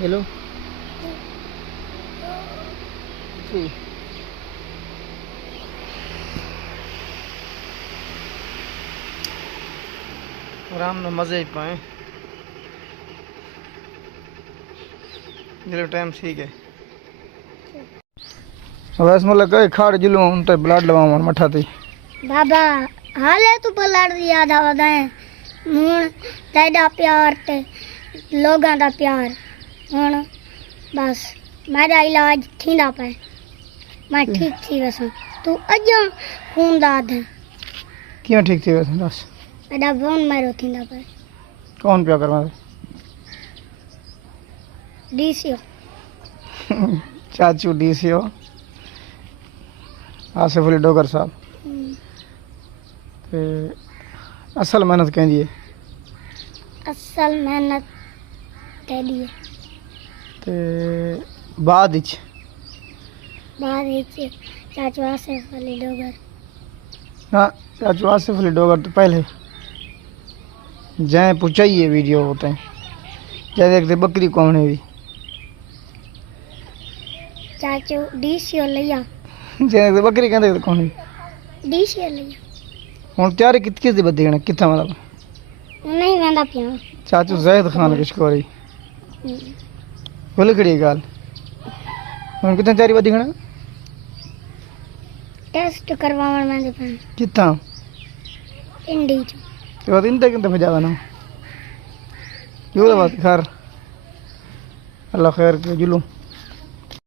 ये लो ठीक आराम में मज़े पाए। चलो टाइम ठीक है। वैसे मतलब कई खाड़ जिलो उन ते ब्लड लवाव मठा थी बाबा हाले तू ब्लड याद आवदा है हुन तेरा प्यार ते लोगां दा प्यार हुन बस मेरा इलाज थींदा पे मैं ठीक थी वैसे तू अजा खून दा दे क्यों ठीक थी वैसे बस मेरा बोन मेरो थींदा पे कौन प्या करवा डीसीओ चाचू डीसीओ आसिफ अली डोगर साहब ते असल मेहनत कहंदी है असल मेहनत के लिए ते बाद चाचू आसिफ अली डोगर हाँ चाचू आसिफ अली डोगर तो पहले जै पूछाई है वीडियो होते हैं जै देखते बकरी कौन है भी चाचू डीसीओ लिया जै देखते बकरी कहते कौन है डीसीओ लिया हूँ तैयारी किस दी बदी कितना मतलब नहीं वेंदा पिया चाचू जैद खान किशकोरी बोले कड़ी गाल हूँ कितना तैयारी बदी टेस्ट करवावन वेंदे पे कितना इंडी तो बात इंते किंते भजावा ना यो बात खैर अल्लाह खैर के जुलूं